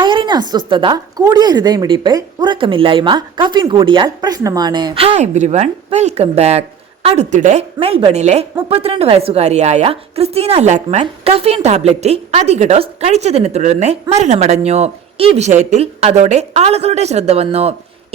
വയറിന് അസ്വസ്ഥത, കൂടിയ ഹൃദയമിടിപ്പ്, ഉറക്കമില്ലായ്മ, കഫീൻ കൂടിയാൽ പ്രശ്നമാണ്. Hi everyone, welcome back. അടുത്തിടെ മെൽബണിലെ 32 വയസ്സുകാരിയായ ക്രിസ്റ്റീന ലാക്മാൻ കഫീൻ ടാബ്ലറ്റ് അധിക ഡോസ് കഴിച്ചതിനെ തുടർന്ന് മരണമടഞ്ഞു. ഈ വിഷയത്തിൽ അതോടെ ആളുകളുടെ ശ്രദ്ധ വന്നു.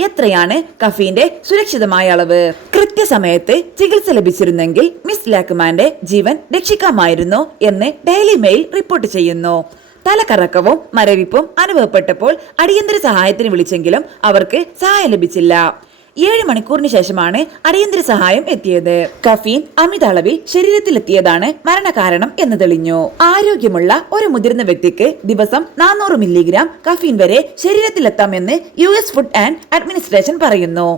എത്രയാണ് കഫീന്റെ സുരക്ഷിതമായ അളവ്? കൃത്യസമയത്ത് ചികിത്സ ലഭിച്ചിരുന്നെങ്കിൽ മിസ് ലാക്മാന്റെ ജീവൻ രക്ഷിക്കാമായിരുന്നു എന്ന് ഡെയിലി മെയിൽ റിപ്പോർട്ട് ചെയ്യുന്നു. തലകറക്കവും മരവിപ്പും അനുഭവപ്പെട്ടപ്പോൾ അടിയന്തര സഹായത്തിന് വിളിച്ചെങ്കിലും അവർക്ക് സഹായം ലഭിച്ചില്ല. 7 മണിക്കൂറിന് ശേഷമാണ് അടിയന്തര സഹായം എത്തിയത്. കഫീൻ അമിത അളവിൽ ശരീരത്തിലെത്തിയതാണ് മരണകാരണം എന്ന് തെളിഞ്ഞു. ആരോഗ്യമുള്ള ഒരു മുതിർന്ന വ്യക്തിക്ക് ദിവസം 400 മില്ലിഗ്രാം കഫീൻ വരെ ശരീരത്തിലെത്താമെന്ന് US ഫുഡ് ആൻഡ് അഡ്മിനിസ്ട്രേഷൻ പറയുന്നു.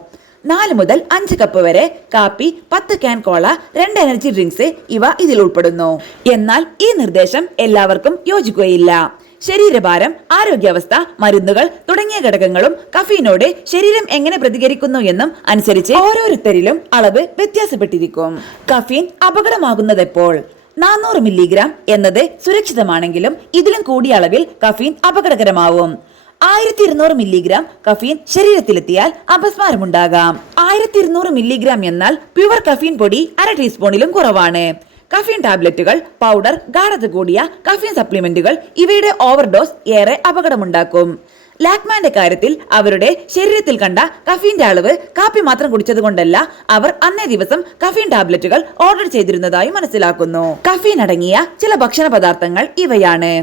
4 മുതൽ 5 കപ്പ് വരെ കാപ്പി, 10 ക്യാൻ കോള, 2 എനർജി ഡ്രിങ്ക്സ് ഇവ ഇതിൽ ഉൾപ്പെടുന്നു. എന്നാൽ ഈ നിർദ്ദേശം എല്ലാവർക്കും യോജിക്കുകയില്ല. ശരീരഭാരം, ആരോഗ്യാവസ്ഥ, മരുന്നുകൾ തുടങ്ങിയ ഘടകങ്ങളും കഫീനോട് ശരീരം എങ്ങനെ പ്രതികരിക്കുന്നു എന്നും അനുസരിച്ച് ഓരോരുത്തരിലും അളവ് വ്യത്യാസപ്പെട്ടിരിക്കും. കഫീൻ അപകടമാകുന്നതെപ്പോൾ? 400 മില്ലിഗ്രാം എന്നത് സുരക്ഷിതമാണെങ്കിലും ഇതിലും കൂടിയ അളവിൽ കഫീൻ അപകടകരമാവും. 1200 മില്ലിഗ്രാം കഫീൻ ശരീരത്തിലെത്തിയാൽ അപസ്മാരമുണ്ടാകാം. 1200 മില്ലിഗ്രാം എന്നാൽ പ്യുവർ കഫീൻ പൊടി 1/2 ടീസ്പൂണിലും കുറവാണ്. കഫീൻ ടാബ്ലറ്റുകൾ, പൗഡർ, ഗാഢത കൂടിയ കഫീൻ സപ്ലിമെന്റുകൾ ഇവയുടെ ഓവർഡോസ് ഏറെ അപകടമുണ്ടാക്കും. ലാക്മാന്റെ കാര്യത്തിൽ അവരുടെ ശരീരത്തിൽ കണ്ട കഫീന്റെ അളവ് കാപ്പി മാത്രം കുടിച്ചത് കൊണ്ടല്ല, അവർ അന്നേ ദിവസം കഫീൻ ടാബ്ലറ്റുകൾ ഓർഡർ ചെയ്തിരുന്നതായി മനസ്സിലാക്കുന്നു. കഫീൻ അടങ്ങിയ ചില ഭക്ഷണ പദാർത്ഥങ്ങൾ ഇവയാണ്: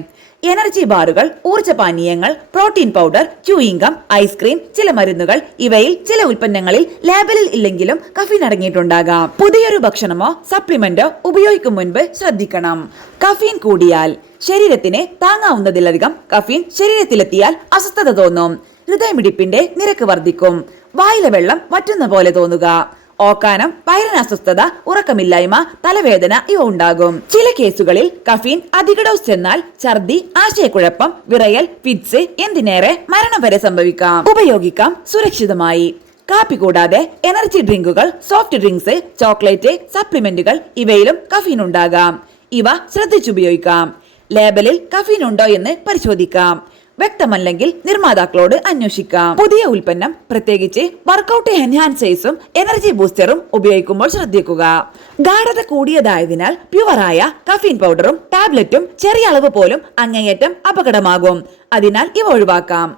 എനർജി ബാറുകൾ, ഊർജ്ജപാനീയങ്ങൾ, protein powder, chewing gum, ice cream, ചില മരുന്നുകൾ. ഇവയിൽ ചില ഉൽപ്പന്നങ്ങളിൽ ലേബലിൽ ഇല്ലെങ്കിലും കഫീൻ അടങ്ങിയിട്ടുണ്ടാകാം. പുതിയൊരു ഭക്ഷണമോ സപ്ലിമെന്റോ ഉപയോഗിക്കും മുൻപ് ശ്രദ്ധിക്കണം. കഫീൻ കൂടിയാൽ ശരീരത്തിന് താങ്ങാവുന്നതിലധികം കഫീൻ ശരീരത്തിലെത്തിയാൽ അസ്വസ്ഥത തോന്നും. ഹൃദയമിടിപ്പിന്റെ നിരക്ക് വർദ്ധിക്കും. വായിലെ വെള്ളം വറ്റുന്ന പോലെ തോന്നുക. ഓക്കാനം, വയറിന് അസ്വസ്ഥത, ഉറക്കമില്ലായ്മ, തലവേദന ഇവ ഉണ്ടാകും. ചില കേസുകളിൽ കഫീൻ അധിക ഡോസ് ചെന്നാൽ ഛർദി, ആശയക്കുഴപ്പം, വിറയൽ, ഫിറ്റ്സ്, എന്തിനേറെ മരണം വരെ സംഭവിക്കാം. ഉപയോഗിക്കാം സുരക്ഷിതമായി. കാപ്പി കൂടാതെ എനർജി ഡ്രിങ്കുകൾ, സോഫ്റ്റ് ഡ്രിങ്ക്സ്, ചോക്ലേറ്റ്, സപ്ലിമെന്റുകൾ ഇവയിലും കഫീൻ ഉണ്ടാകാം. ഇവ ശ്രദ്ധിച്ചുപയോഗിക്കാം. ലേബലിൽ കഫീൻ ഉണ്ടോ എന്ന് പരിശോധിക്കാം. വ്യക്തമല്ലെങ്കിൽ നിർമ്മാതാക്കളോട് അന്വേഷിക്കാം. പുതിയ ഉൽപ്പന്നം, പ്രത്യേകിച്ച് വർക്കൗട്ട് എൻഹാൻസേഴ്സും എനർജി ബൂസ്റ്ററും ഉപയോഗിക്കുമ്പോൾ ശ്രദ്ധിക്കുക. ഗാഢത കൂടിയതായതിനാൽ പ്യുവറായ കഫീൻ പൗഡറും ടാബ്ലറ്റും ചെറിയ അളവ് പോലും അങ്ങേയറ്റം അപകടമാകും. അതിനാൽ ഇവ ഒഴിവാക്കാം.